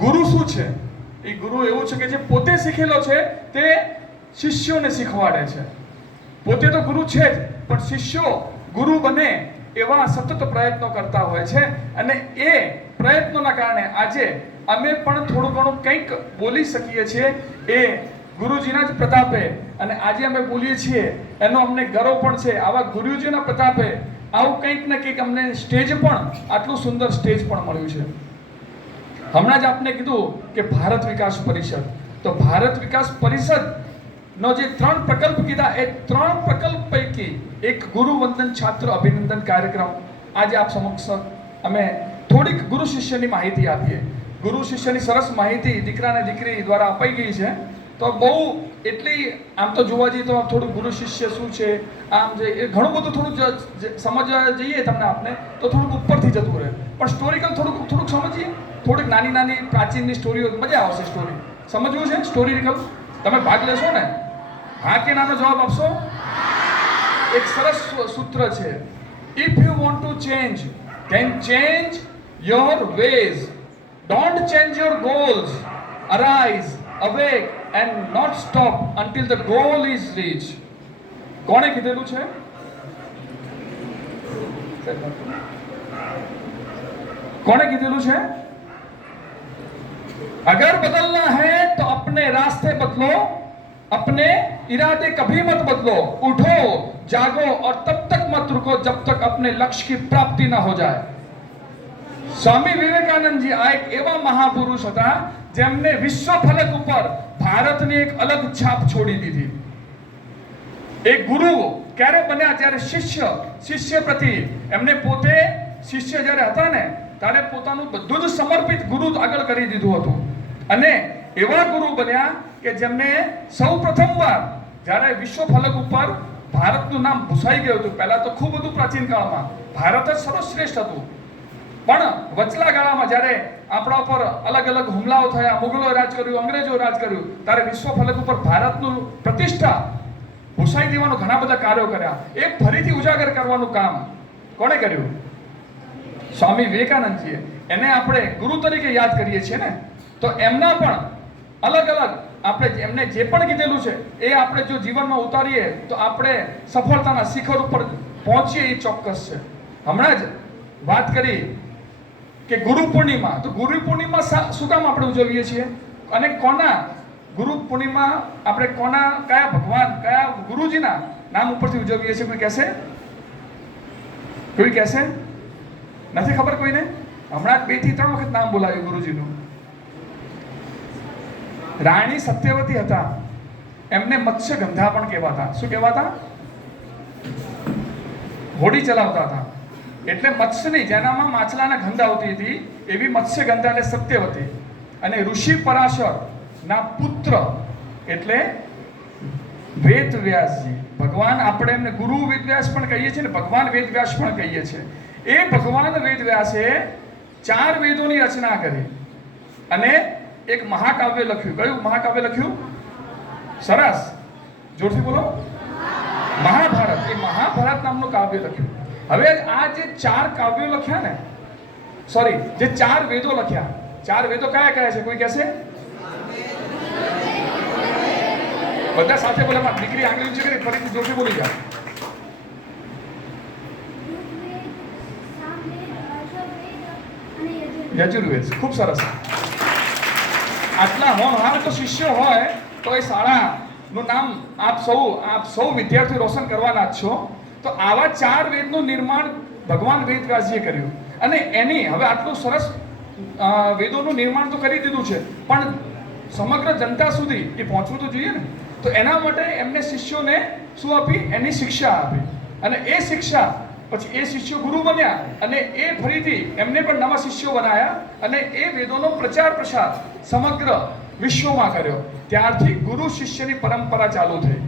ગુરુ શું છે? એ ગુરુ એવું છે કે જે પોતે શીખેલો છે તે શિષ્યોને શીખવાડે છે. પોતે તો ગુરુ છે જ, પણ શિષ્યો ગુરુ બને એવા સતત પ્રયત્નો કરતા હોય છે. અને એ પ્રયત્નોના કારણે આજે અમે પણ થોડું ઘણું કંઈક બોલી શકીએ છીએ. એ ગુરુજીના જ પ્રતાપે અને આજે અમે બોલીએ છીએ એનો અમને ગર્વ પણ છે. આવા ગુરુજીના પ્રતાપે આવું કંઈક ને કંઈક અમને સ્ટેજ પણ, આટલું સુંદર સ્ટેજ પણ મળ્યું છે. હમણાં જ આપને કીધું કે ભારત વિકાસ પરિષદ, તો ભારત વિકાસ પરિષદ નો જે 3 પ્રકલ્પ કીધા, એ 3 પ્રકલ્પ પૈકી એક ગુરુવંદન છાત્ર અભિનંદન કાર્યક્રમ આજે આપ સમક્ષ અમે થોડીક ગુરુ શિષ્યની માહિતી આપીએ. ગુરુ શિષ્યની સરસ માહિતી દીકરા અને દીકરી દ્વારા અપાઈ ગઈ છે. તો બહુ એટલી આમ તો જોવા જઈએ તો થોડું ગુરુ શિષ્ય શું છે આમ જે એ ઘણું બધું થોડું સમજવા જઈએ તમને આપને તો થોડુંક ઉપરથી જતું રહે. પણ સ્ટોરિકલ થોડુંક સમજીએ, થોડીક નાની નાની પ્રાચીનની સ્ટોરીઓ મજા આવશે. સ્ટોરી સમજવું છે? સ્ટોરીકલ તમે ભાગ લેશો ને? હા કે નાનો જવાબ આપશો? એક સરસ સૂત્ર છે, if you want to change then change your ways, don't change your goals, arise, awake and not stop until the goal is reached. કોણે કીધેલું છે? કોણે કીધેલું છે? अगर बदलना है तो अपने रास्ते बदलो, अपने इरादे कभी मत बदलो, उठो जागो और तब तक मत रुको जब तक अपने लक्ष्य की प्राप्ति न हो जाए. સ્વામી વિવેકાનંદજી આ એક એવા મહાપુરુષ હતા જેમને વિશ્વ ફલક ઉપર ભારતની એક અલગ છાપ છોડી દીધી. એક ગુરુ ક્યારે બન્યા? જ્યારે શિષ્ય પ્રતિ એમને પોતે શિષ્ય જ્યારે હતા ને ત્યારે પોતાનું બધું જ સમર્પિત ગુરુ આગળ કરી દીધું હતું. અને એવા ગુરુ બન્યા કે જેમને સૌ પ્રથમવાર જ્યારે વિશ્વ ફલક ઉપર ભારતનું નામ ભૂસાઈ ગયું હતું. પહેલા તો ખૂબ બધું પ્રાચીન કાળમાં ભારત જ સર્વશ્રેષ્ઠ હતું, પણ વચલા ગાળામાં જ્યારે આપણા ઉપર અલગ અલગ હુમલાઓ થયા, મુગલોએ રાજ કર્યું, અંગ્રેજો રાજ કર્યું, ત્યારે વિશ્વ ફલક ઉપર ભારતનું પ્રતિષ્ઠા ભૂસાઈ દેવાનું ઘણા બધા કાર્યો કર્યા. એ ફરીથી ઉજાગર કરવાનું કામ કોણે કર્યું? સ્વામી વિવેકાનંદજીએ. એને આપણે ગુરુ તરીકે યાદ કરીએ છીએ ને, તો એમના પણ અલગ અલગ આપણે એમને જે પણ કીધેલું છે એ આપણે જો જીવનમાં ઉતારીએ તો આપણે સફળતાના શિખર ઉપર પહોંચીએ એ ચોક્કસ છે. હમણાં જ વાત કરી કે ગુરુ પૂર્ણિમા, તો ગુરુ પૂર્ણિમા શું કામ આપણે ઉજવીએ છીએ અને કોના ગુરુ પૂર્ણિમા આપણે કોના કયા ભગવાન કયા ગુરુજીના નામ ઉપરથી ઉજવીએ છીએ? કોઈ કહેશે? કોઈ કહેશે? નથી ખબર કોઈને? હમણાં 2 થી 3 વખત નામ બોલાવ્યું ગુરુજીનું. રાણી સત્યવતી હતા, એમને મત્સ્ય ગંધા પણ કહેવાતા. શું કહેવાતા? હોડી ચલાવતા હતા એટલે મત્સ્યની જેનામાં માછલાના ગંધ આવતી હતી એવી મત્સ્ય ગંધા એટલે સત્યવતી. અને ઋષિ પરાશર ના પુત્ર એટલે વેદવ્યાસજી. ભગવાન આપણે એમને ગુરુ વેદવ્યાસ પણ કહીએ છીએ ને ભગવાન વેદવ્યાસ પણ કહીએ છીએ. એ ભગવાન વેદવ્યાસે 4 વેદોની રચના કરી અને એક મહાકાવ્ય લખ્યું. કયું મહાકાવ્ય લખ્યું? સરસ, જોરથી બોલો. મહાભારત. એ મહાભારત નામનું કાવ્ય લખ્યું. હવે આ જે 4 કાવ્યો લખ્યા ને, સોરી, જે 4 વેદો લખ્યા, 4 વેદો કયા કયા છે? કોઈ કહેશે? બધા સાથે બોલે. દીકરી આંગળી ઊંચી કરી ફરીથી જોરથી બોલી જાય. યજુર્વેદ. ખૂબ સરસ. આટલા હોનહાર તો શિષ્ય હોય તો એ શાળાનું નામ આપ સૌ વિદ્યાર્થીઓ રોશન કરવાના જ છો. તો આવા 4 વેદનું નિર્માણ ભગવાન વેદવ્યાસજીએ કર્યું. અને એની હવે આટલું સરસ વેદોનું નિર્માણ તો કરી દીધું છે, પણ સમગ્ર જનતા સુધી એ પહોંચવું તો જોઈએ ને. તો એના માટે એમને શિષ્યોને શું આપી? એની શિક્ષા આપી. અને એ શિક્ષા પછી એ શિષ્યો ગુરુ બન્યા અને એ ફરીથી એમને પણ નવા શિષ્યો બનાવ્યા અને એ વેદોનો પ્રચાર પ્રસાર સમગ્ર વિશ્વમાં કર્યો. ત્યારથી ગુરુ શિષ્યની પરંપરા ચાલુ થઈ.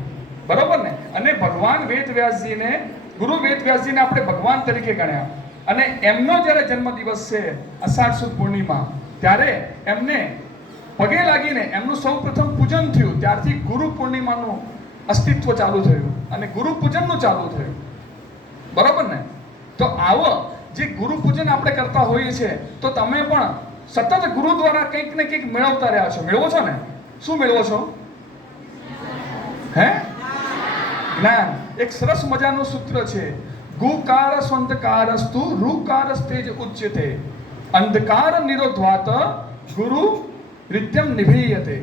બરોબર ને? અને ભગવાન વેદવ્યાસજીને, ગુરુ વેદવ્યાસજીને આપણે ભગવાન તરીકે ગણ્યા. અને એમનો જ્યારે જન્મદિવસ છે અષાઢ સુદ પૂર્ણિમા, ત્યારે એમને પગે લાગીને એમનું સૌ પ્રથમ પૂજન થયું. ત્યારથી ગુરુ પૂર્ણિમાનું અસ્તિત્વ ચાલુ થયું અને ગુરુ પૂજનનું ચાલુ થયું. બરોબર ને? તો આવો જે ગુરુ પૂજન આપણે કરતા હોઈએ છીએ તો તમે પણ સતત ગુરુ દ્વારા કંઈક ને કંઈક મેળવતા રહ્યા છો. મેળવો છો ને? શું મેળવો છો? હે? જ્ઞાન. એક સરસ મજાનું સૂત્ર છે, ગુકાર સ્વંતકારસ્તુ રૂકારસ્તેજ ઉચ્યતે અંધકાર નિરોધવાત ગુરુ રીત્યમ નિભીયતે.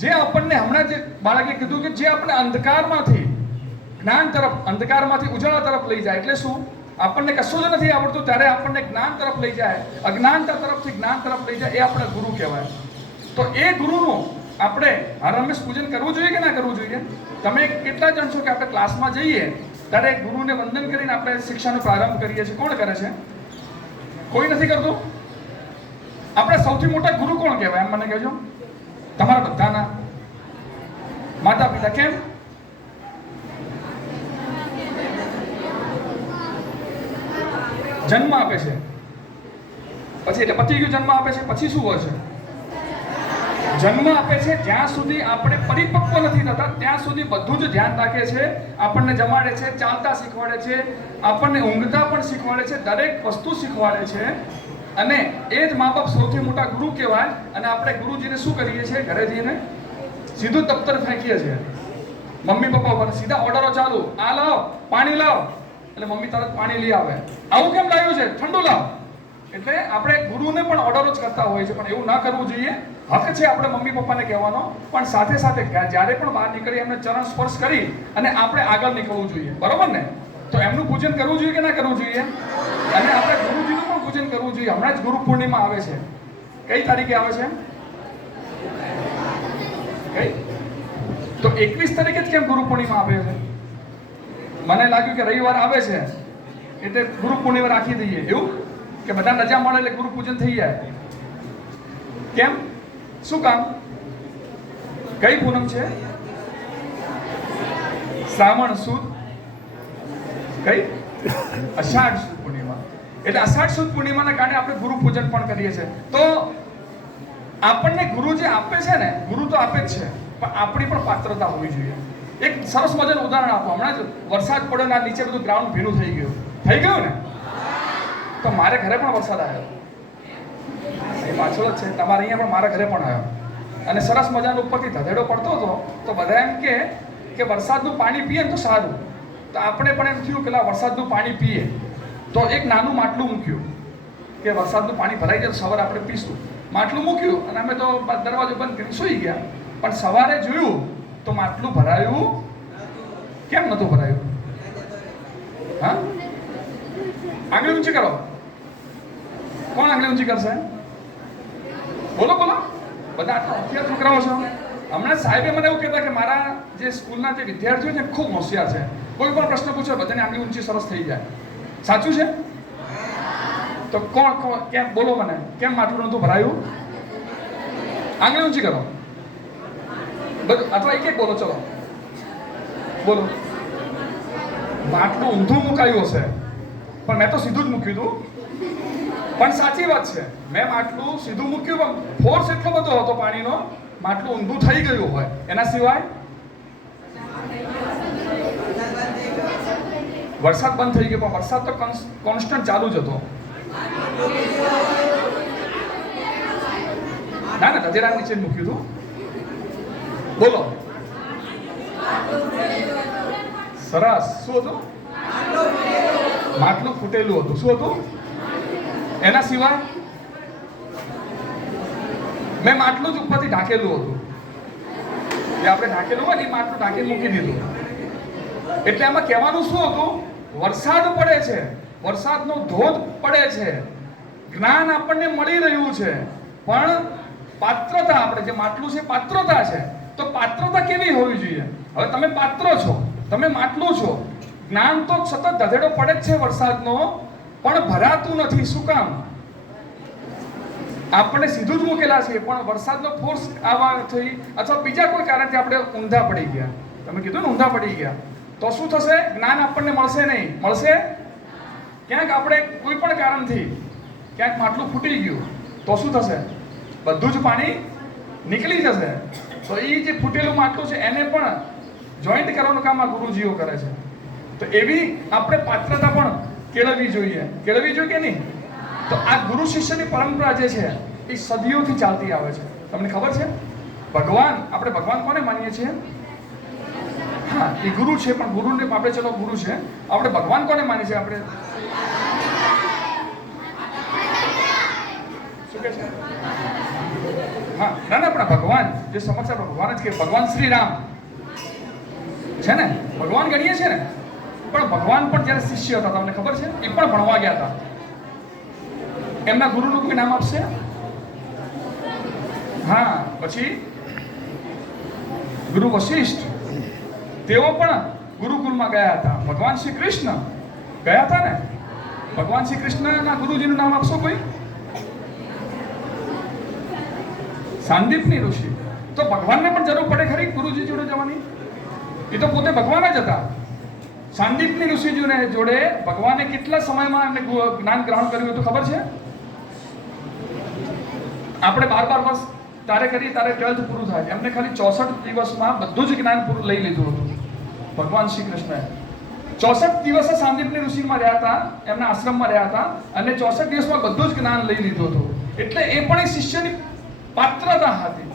જે આપણને હમણાં જે બાળકે કીધું કે જે આપણે અંધકારમાંથી જ્ઞાન તરફ, અંધકારમાંથી ઉજાળા તરફ લઈ જાય. એટલે શું? આપણને કશું જ નથી આવડતું ત્યારે આપણને જ્ઞાન તરફ લઈ જાય, અજ્ઞાનતા તરફથી જ્ઞાન તરફ લઈ જાય, એ આપણે ગુરુ કહેવાય. તો એ ગુરુનું આપણે હર હંમેશ પૂજન કરવું જોઈએ કે ના કરવું જોઈએ? તમે કેટલા જણ છો કે આપણે ક્લાસમાં જઈએ ત્યારે ગુરુને વંદન કરીને આપણે શિક્ષાનો પ્રારંભ કરીએ છીએ? કોણ કરે છે? કોઈ નથી કરતું? આપણે સૌથી મોટા ગુરુ કોણ કહેવાય એમ મને કહેજો? તમારા બધાના માતા પિતા. કેમ? જન્મ આપે છે, પછી એટલે પતિ ગયું, જન્મ આપે છે, પછી શું હોય છે? જન્મ આપે છે. જ્યાં સુધી આપણે પરિપક્વ નથી થતા ત્યાં સુધી બધું જ ધ્યાન રાખે છે, આપણને જમાડે છે, ચાલતા શીખવાડે છે, આપણને ઊંઘતા પણ શીખવાડે છે, દરેક વસ્તુ શીખવાડે છે. અને એ જ મા બાપ સૌથી મોટા ગુરુ કહેવાય. અને આપણે ગુરુજીને શું કરીએ છીએ? ઘરે જઈને સીધું દફતર ફેંકીએ છીએ મમ્મી પપ્પા ઉપર. સીધા ઓર્ડરો ચાલુ, આ લાવ, પાણી લાવ, એટલે મમ્મી તરત પાણી લઈ આવે. આવું કેમ લાવ્યું છે? ઠંડુ લાવ. એટલે આપણે ગુરુને પણ ઓર્ડરો જ કરતા હોય છે, પણ એવું ના કરવું જોઈએ. હક છે આપણે મમ્મી પપ્પાને કહેવાનો, પણ સાથે સાથે જ્યારે પણ બહાર નીકળી એમને ચરણ સ્પર્શ કરી અને આપણે આગળ નીકળવું જોઈએ. બરોબર ને? તો એમનું પૂજન કરવું જોઈએ કે ના કરવું જોઈએ? અને આપણે ગુરુજીનું પણ પૂજન કરવું જોઈએ. હમણાં જ ગુરુ પૂર્ણિમા આવે છે. કઈ તારીખે આવે છે? કઈ? તો 21 તારીખે જ કેમ ગુરુ પૂર્ણિમા આવે છે? મને લાગ્યું કે રવિવાર આવે છે એટલે ગુરુ પૂર્ણિમા રાખી દઈએ, એવું કે બધા રજા મળે એટલે ગુરુ પૂજન થઈ જાય. કેમ? શું કામ? કઈ પૂનમ છે? શ્રાવણ સુદ. કઈ? અષાઢ સુદ પૂર્ણિમા. એટલે અષાઢ સુદ પૂર્ણિમાના કારણે આપણે ગુરુ પૂજન પણ કરીએ છીએ. તો આપણને ગુરુ જે આપે છે ને, ગુરુ તો આપે જ છે, પણ આપણી પણ પાત્રતા હોવી જોઈએ. એક સરસ મજાનું ઉદાહરણ આપો. હમણાં જ વરસાદ પડ્યો ને નીચે બધું ગ્રાઉન્ડ ભીનું થઈ ગયું. થઈ ગયું ને? તો મારે ઘરે પણ વરસાદ આવ્યો. એ પાછળ જ છે. તમારે અહીંયા પણ મારા ઘરે પણ આવ્યો. અને સરસ મજાનો ઉપરથી ધધેડો પડતો હતો. તો બધા એમ કે વરસાદનું પાણી પીએ ને તો સારું. તો આપણે પણ એમ થયું કે વરસાદનું પાણી પીએ. તો એક નાનું માટલું મૂક્યું કે વરસાદનું પાણી ભરાઈ જાય તો સવારે આપણે પીશું. માટલું મૂક્યું અને અમે તો દરવાજો બંધ કરીને સૂઈ ગયા. પણ સવારે જોયું તો માટલું ભરાયું. કેમ નતું ભરાયું? હા, આંગળી ઊંચી કરો. કોણ આંગળી ઊંચી કરશે? બોલો બોલો. બધા આટલા હોશિયાર છોકરાઓ છો. હમણાં સાહેબે મને એવું કહેતા કે મારા જે સ્કૂલના જે વિદ્યાર્થીઓ છે ખૂબ હોશિયાર છે. કોઈ પણ પ્રશ્ન પૂછે બધાને આંગળી ઊંચી સરસ થઈ જાય. સાચું છે? તો કોણ કેમ? બોલો મને, કેમ માટલું નતું ભરાયું? આંગળી ઊંચી કરો. બધું અથવા એક બોલો. ચલો બોલો. માટલું ઊંધું મુકાયું હશે, પણ મેં તો સીધું જ મૂક્યું હતું. પણ સાચી વાત છે, મેં માટલું સીધું મૂક્યું, પણ ફોર્સ એટલો બધો હતો પાણીનો, માટલું ઊંધું થઈ ગયું હોય. એના સિવાય વરસાદ બંધ થઈ ગયો, પણ વરસાદ તો કોન્સ્ટન્ટ ચાલુ જ હતો. ના ધધેડા નીચે મૂક્યું હતું. બોલો. સરસ. શું હતું? માટલું ફૂટેલું હતું. શું હતું? એના સિવાય મેં માટલું જ ઉપરથી ઢાંકેલું હતું. જે આપણે ઢાંકેલું હોય ને એ માટલું ઢાંકી મૂકી દીધું. એટલે આમાં કહેવાનું શું હતું? વરસાદ પડે છે, વરસાદનો ધોધ પડે છે, જ્ઞાન આપણને મળી રહ્યું છે, પણ પાત્રતા, આપણે જે માટલું છે પાત્રતા છે. તો પાત્રતા કેવી હોવી જોઈએ? હવે તમે પાત્ર છો, તમે માટલું છો. જ્ઞાન તો સતત ધધેડો પડે જ છે વરસાદનો, પણ ભરાતું નથી. શું કામ? આપણે સીધું જ મૂકેલા છે, પણ વરસાદનો ફોર્સ આવવાથી અથવા બીજા કોઈ કારણથી આપણે ઊંધા પડી ગયા. તમે કીધું ને ઊંધા પડી ગયા, તો શું થશે? જ્ઞાન આપણને મળશે નહીં. મળશે? ક્યાંક આપણે કોઈ પણ કારણથી ક્યાંક માટલું ફૂટી ગયું તો શું થશે? બધું જ પાણી નીકળી જશે. તો એ જે ફૂટેલું માટલું છે એને પણ જોઈન્ટ કરવાનું કામ આ ગુરુજીઓ કરે છે. તો એવી આપણે પાત્રતા પણ કેળવવી જોઈએ. કેળવવી જોઈએ કે નહીં? તો આ ગુરુ શિષ્યની પરંપરા જે છે એ સદીઓથી ચાલતી આવે છે. તમને ખબર છે? ભગવાન, આપણે ભગવાન કોને માનીએ છીએ? હા, એ ગુરુ છે, પણ ગુરુને આપણે ચલો ગુરુ છે, આપણે ભગવાન કોને માનીએ છીએ? આપણે શું કે છે? હા, ના પણ ભગવાન જે સમક્ષ આપણે ભગવાન જ કે ભગવાન શ્રી રામ છે ને, ભગવાન ગણીએ છીએ ને. પણ ભગવાન પણ જ્યારે શિષ્ય હતા, તમને ખબર છે, એ પણ ભણવા ગયા હતા. એમના ગુરુનું કોઈ નામ આપશે? હા, પછી ગુરુ વશિષ્ઠ, તેઓ પણ ગુરુકુલમાં ગયા હતા. ભગવાન શ્રી કૃષ્ણ ગયા હતા ને. ભગવાન શ્રી કૃષ્ણના ગુરુજીનું નામ આપશો કોઈ? સાંદીપની ઋષિ. તો ભગવાનને પણ જરૂર પડે ખરી ગુરુજી જોડે જવાની? એ તો પોતે ભગવાન જ હતા. સાંદીપની ઋષિજીને જોડે ભગવાને કેટલા સમયમાં એમને જ્ઞાન ગ્રહણ કર્યું હતું ખબર છે? આપણે 12 વર્ષ તારે કરીએ તારે 12th પૂરું થાય, એમને ખાલી 64 દિવસમાં બધું જ જ્ઞાન પૂરું લઈ લીધું હતું. ભગવાન શ્રી કૃષ્ણએ 64 દિવસે સાંદીપની ઋષિમાં રહ્યા હતા, એમના આશ્રમમાં રહ્યા હતા, અને 64 દિવસમાં બધું જ જ્ઞાન લઈ લીધું હતું. એટલે એ પણ એક શિષ્યની પાત્રતા હતી.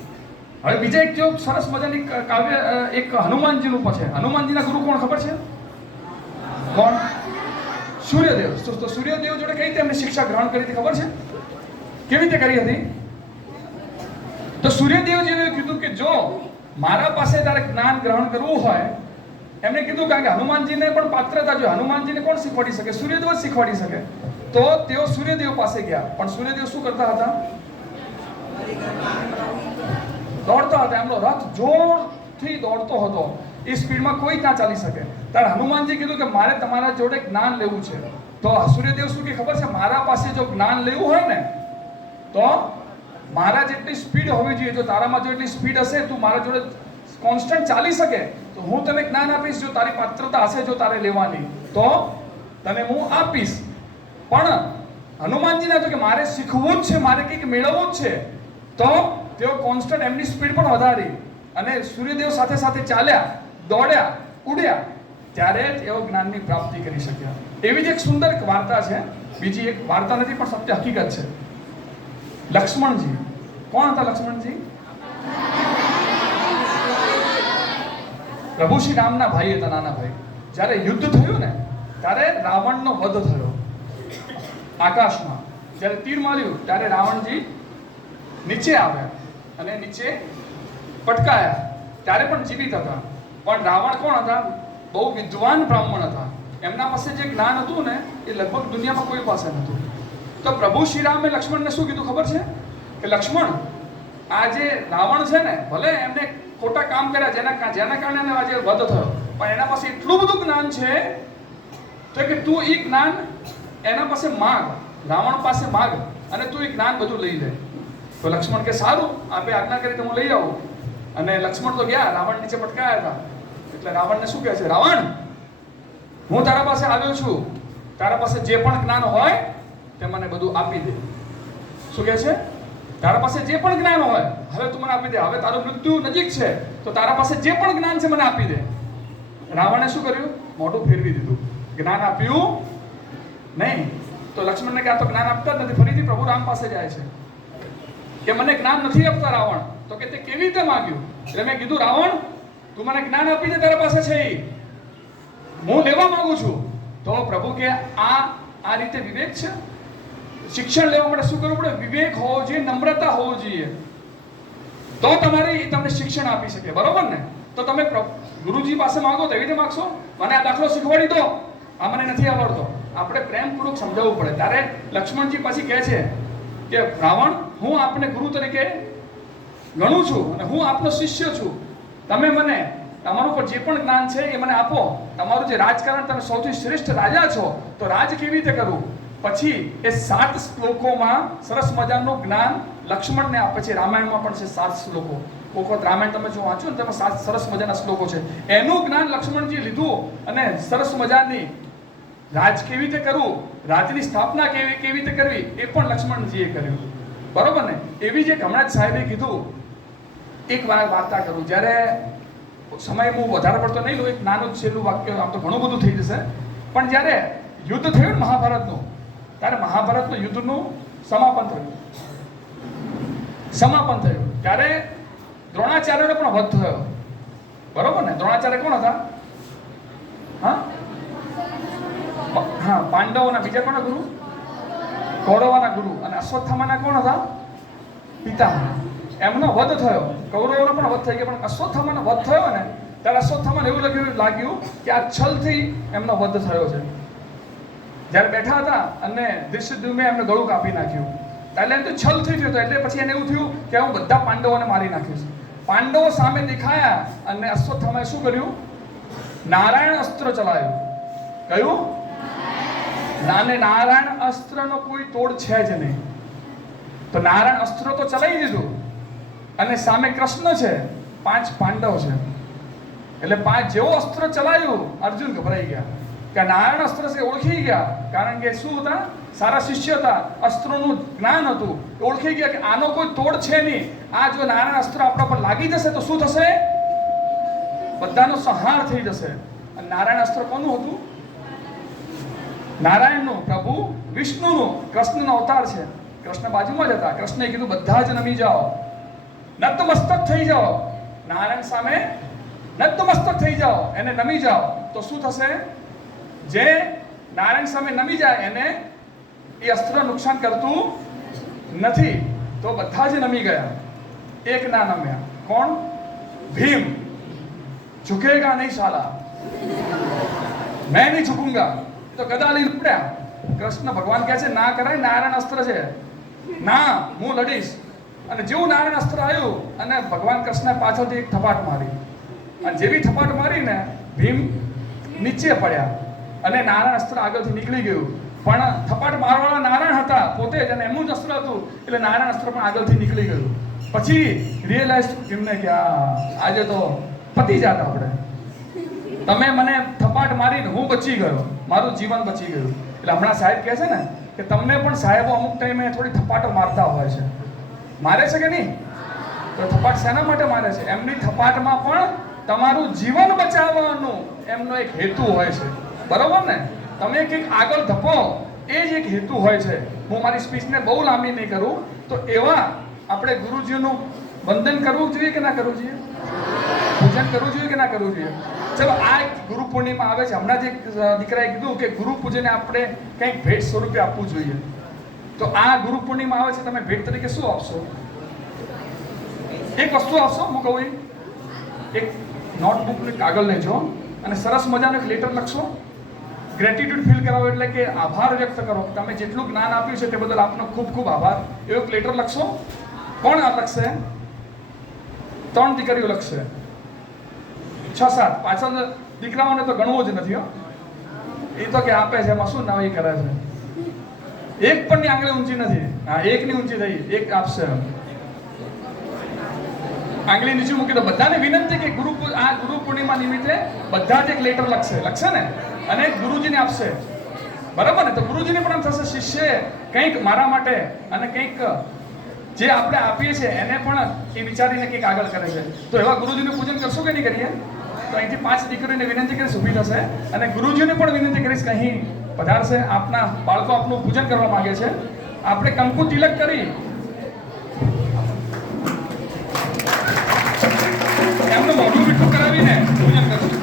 હવે બીજા એક જો સરસ મજાની કાવ્ય એક હનુમાનજીનું પણ છે. હનુમાનજીના ગુરુ કોણ ખબર છે? કોણ? સૂર્યદેવ. તો સૂર્યદેવ જોડે કઈ રીતે એમને શિક્ષા ગ્રહણ કરી હતી ખબર છે? કેવી રીતે કરી હતી? તો સૂર્યદેવજીએ કીધું કે જો મારા પાસે તારે જ્ઞાન ગ્રહણ કરવું હોય, એમને કીધું કારણ કે હનુમાનજીને પણ પાત્રતા જો, હનુમાનજીને કોણ શીખવાડી શકે? સૂર્યદેવ જ શીખવાડી શકે. તો તેઓ સૂર્યદેવ પાસે ગયા. પણ સૂર્યદેવ શું કરતા હતા? દોડતા હતા. એમનો રથ જોરથી દોડતો હતો. એ સ્પીડમાં કોઈ ના ચાલી શકે. ત્યારે હનુમાનજી કીધું કે મારે તમારા જોડે જ્ઞાન લેવું છે. તો સૂર્યદેવ શું કે ખબર છે? મારા પાસે જો જ્ઞાન લેવું હોય ને, તો મારા જેટલી સ્પીડ હોવી જોઈએ. જો તારામાં જો એટલી સ્પીડ હશે, તું મારા જોડે કોન્સ્ટન્ટ ચાલી શકે, તો હું તને જ્ઞાન આપીશ. જો તારી પાત્રતા હશે જો તારે લેવાની, તો તને હું આપીશ. પણ હનુમાનજીને હતું કે મારે શીખવું જ છે, મારે કંઈક મેળવવું જ છે. તો તેઓ કોન્સ્ટન્ટ એમની સ્પીડ પણ વધારી અને સૂર્યદેવ સાથે સાથે ચાલ્યા, દોડ્યા, ઉડ્યા, ત્યારે તેઓ જ્ઞાનની પ્રાપ્તિ કરી શક્યા. એવી જ એક સુંદર વાર્તા છે. બીજી એક વાર્તા નથી પણ સત્ય હકીકત છે. લક્ષ્મણજી. કોણ હતા લક્ષ્મણજી? પ્રભુ શ્રી રામના ભાઈ હતા, નાના ભાઈ. જ્યારે યુદ્ધ થયું ને, ત્યારે રાવણનો વધ થયો આકાશમાં. જ્યારે તીર માર્યું ત્યારે રાવણજી નીચે આવ્યા અને નીચે પટકાયા. ત્યારે પણ જીવિત હતા. પણ રાવણ કોણ હતા? બહુ વિદ્વાન બ્રાહ્મણ હતા. એમના પાસે જે જ્ઞાન હતું ને, એ લગભગ દુનિયામાં કોઈ પાસે નહોતું. તો પ્રભુ શ્રી રામે લક્ષ્મણને શું કીધું ખબર છે? કે લક્ષ્મણ, આ જે રાવણ છે ને, ભલે એમને ખોટા કામ કર્યા જેના કારણે આજે વધ થયો, પણ એના પાસે એટલું બધું જ્ઞાન છે તો કે તું એ જ્ઞાન એના પાસે માગ, રાવણ પાસે માગ, અને તું એ જ્ઞાન બધું લઈ લે. તો લક્ષ્મણ કે સારું, આપે આજ્ઞા કરી તો હું લઈ આવું. અને લક્ષ્મણ તો ગયા, રાવણ નીચે પટકાયા હતા. એટલે રાવણને શું કહે છે? રાવણ, હું તારા પાસે આવ્યો છું, તારા પાસે જે પણ જ્ઞાન હોય તે મને બધું આપી દે. શું કહે છે? તારા પાસે જે પણ જ્ઞાન હોય હવે તું મને આપી દે. હવે તારું મૃત્યુ નજીક છે, તો તારા પાસે જે પણ જ્ઞાન છે મને આપી દે. રાવણે શું કર્યું? મોઢું ફેરવી દીધું. જ્ઞાન આપ્યું નહીં. તો લક્ષ્મણને કે આ તો જ્ઞાન આપતા જ નથી. ફરીથી પ્રભુ રામ પાસે જાય છે કે મને જ્ઞાન નથી આપતા રાવણ. તો કે તે કેવી રીતે માંગ્યું? એટલે મેં કીધું રાવણ, તું મને જ્ઞાન આપી દે, તારા પાસે છે એ હું લેવા માંગુ છું. તો પ્રભુ કે આ રીતે વિવેક છે? શિક્ષણ લેવા માટે શું કરવું પડે? વિવેક હોવો જોઈએ, નમ્રતા હોવો જોઈએ, તો તમારે તમને શિક્ષણ આપી શકે. બરોબર ને? તો તમે ગુરુજી પાસે માંગો તો એવી રીતે માંગશો, મને આ દાખલો શીખવાડી દો, આ મને નથી આવડતો. આપણે પ્રેમપૂર્વક સમજાવવું પડે. ત્યારે લક્ષ્મણજી પછી કહે છે કે રાવણ, હું આપને ગુરુ તરીકે ગણું છું અને હું આપનો શિષ્ય છું. તમે મને તમારું પર જે પણ જ્ઞાન છે એ મને આપો. તમારું જે રાજકારણ, તમે સૌથી શ્રેષ્ઠ રાજા છો, તો રાજ કેવી રીતે કરવું? પછી એ 7 શ્લોકોમાં સરસ મજાનું જ્ઞાન લક્ષ્મણને આપે છે. રામાયણમાં પણ છે 7 શ્લોકો. કોઈક વખત રામાયણ તમે જો વાંચો ને, તેમાં 7 સરસ મજાના શ્લોકો છે. એનું જ્ઞાન લક્ષ્મણજી લીધું અને સરસ મજાની રાજ કેવી રીતે કરવું, રાજની સ્થાપના કેવી રીતે કરવી, એ પણ લક્ષ્મણજીએ કર્યું. બરોબર ને? એવી જ એક હમણાં જ સાહેબે કીધું, એક વાર વાર્તા કરું. જ્યારે સમય હું વધારે પડતો નહીં લઉં, એક નાનું છેલ્લું વાક્ય, આમ તો ઘણું બધું થઈ જશે. પણ જ્યારે યુદ્ધ થયું ને મહાભારતનું, ત્યારે મહાભારતનું યુદ્ધનું સમાપન થયું. સમાપન થયું. ત્યારે દ્રોણાચાર્યનો પણ વધ થયો, બરોબર ને? દ્રોણાચાર્ય કોણ હતા? હા, પાંડવોના બીજા કોના ગુરુ? કૌરવોના ગુરુ. અને અશ્વત્થામાના કોણ હતા? પિતા. એમનો વધ થયો. કૌરવોનો પણ વધ થઈ ગયો, પણ અશ્વત્થામાનો વધ થયો ને ત્યારે અશ્વત્થામાને એવું લાગ્યું કે આ છલથી એમનો વધ થયો છે. જ્યારે બેઠા હતા અને ધૃષ્ટદ્યુમ્ને એમને ગળું કાપી નાખ્યું, એટલે એમ તો છલથી થયું. એટલે પછી એને એવું થયું કે હું બધા પાંડવોને મારી નાખીશ. પાંડવો સામે દેખાયા અને અશ્વત્થામાએ શું કર્યું? નારાયણ અસ્ત્ર ચલાવ્યું. કયું? નારાયણ અસ્ત્રનો કોઈ તોડ છે જ નહીં. તો નારાયણ અસ્ત્ર તો ચલાવી દીધું અને સામે કૃષ્ણ છે, 5 પાંડવ છે. એટલે 5 જેવો અસ્ત્ર ચલાવ્યું, અર્જુન ગભરાઈ ગયા કે નારાયણ અસ્ત્ર છે. ઓળખી ગયા, કારણ કે શું હતા? સારા શિષ્ય હતા, અસ્ત્રોનું જ્ઞાન હતું. ઓળખી ગયા કે આનો કોઈ તોડ છે નહીં. આ જો નારાયણ અસ્ત્ર આપણા પર લાગી જશે તો શું થશે? બધાનો સંહાર થઈ જશે. અને નારાયણ અસ્ત્ર કોનું હતું? નારાયણનું, પ્રભુ વિષ્ણુનું. કૃષ્ણનો અવતાર છે. કૃષ્ણ બાજુમાં જ હતા. કૃષ્ણએ કીધું બધા જ નમી જાઓ, નતમસ્તક થઈ જાઓ. નારાયણ સામે નતમસ્તક થઈ જાઓ, એને નમી જાઓ. તો શું થશે? જે નારાયણ સામે નમી જાય એને એ અસ્ત્ર નુકસાન કરતું નથી. તો બધા જ નમી ગયા, એક ના નમ્યા. કોણ? ભીમ. ઝુકેગા નહીં સાલા, મેં નહીં ઝુકુંગા. તો ગદા લઈને પડ્યા. કૃષ્ણ ભગવાન કહે છે ના કરાય, નારાયણ અસ્ત્ર છે, ના હું લડીશ. અને જેવું નારાયણ અસ્ત્ર આવ્યું અને ભગવાન કૃષ્ણ પાછળથી એક થપાટ મારી, અને જેવી થપાટ મારીને ભીમ નીચે પડ્યા અને નારાયણ અસ્ત્ર આગળથી નીકળી ગયું. પણ થપાટ મારવાળા નારાયણ હતા પોતે જ, અને એમનું જ અસ્ત્ર હતું, એટલે નારાયણ અસ્ત્ર પણ આગળથી નીકળી ગયું. પછી રિયલાઇઝ ભીમને કે આજે તો પતી જાત આપણે. તમે મને થપાટ મારીને હું બચી ગયો, મારું જીવન બચી ગયું. એટલે હમણાં સાહેબ કહે છે ને કે તમને પણ સાહેબો અમુક ટાઈમે થોડી થપાટો મારતા હોય છે. મારે છે કે નહીં? તો થપાટ શેના માટે મારે છે? એમની થપાટમાં પણ તમારું જીવન બચાવવાનું એમનો એક હેતુ હોય છે, બરોબર ને? તમે કંઈક આગળ ધપો, એ જ એક હેતુ હોય છે. હું મારી સ્પીચને બહુ લાંબી નહીં કરું. તો એવા આપણે ગુરુજીનું વંદન કરવું જોઈએ કે ના કરવું જોઈએ? પૂજન કરવું જોઈએ કે ના કરવું જોઈએ? ચલો, આ ગુરુ પૂર્ણિમા આવે છે. હમણાં જ એક દીકરાએ કીધું કે ગુરુ પૂજને આપણે કંઈક ભેટ સ્વરૂપે આપવું જોઈએ. તો આ ગુરુ પૂર્ણિમા આવે છે, તમે ભેટ તરીકે શું આપશો? એક વસ્તુ આપશો. હું કહું, એક નોટબુક ને કાગળ લેજો અને સરસ મજાનો એક લેટર લખશો. ગ્રેટિટ્યુડ ફીલ કરાવો, એટલે કે આભાર વ્યક્ત કરો. તમે જેટલું જ્ઞાન આપ્યું છે તે બદલ આપનો ખૂબ ખૂબ આભાર. એવો એક લેટર લખશો. કોણ આ લખશે? 3 દીકરીઓ લખશે, 6-7. પાછળ દીકરાઓને તો ગણવો જ નથી હો. એ તો કે આપે છે, એમાં શું નવાઈ કરે છે? એક પણ ની આંગળી ઊંચી નથી. હા, એકની ઊંચી થઈ, એક આપશે. આંગળી નીચે મૂકી દો. બધાને વિનંતી કે આ ગુરુ પૂર્ણિમા નિમિત્તે બધા જ એક લેટર લખશે ને, અને ગુરુજીને આપશે, બરાબર ને? તો ગુરુજીને પણ એમ થશે શિષ્ય કંઈક મારા માટે અને કંઈક જે આપણે આપીએ છીએ એને પણ એ વિચારીને કંઈક આગળ કરે છે. તો એવા ગુરુજીનું પૂજન કરશું કે નહીં કરીએ? તો અહીંથી 5 દીકરીઓને વિનંતી કરીશ, ઊભી થશે, અને ગુરુજીને પણ વિનંતી કરીશ કે અહીં પધારશે. આપના બાળકો આપનું પૂજન કરવા માંગે છે. આપણે કંકુ તિલક કરી એમનું મોઢું મીઠું કરાવીને પૂજન કરશું.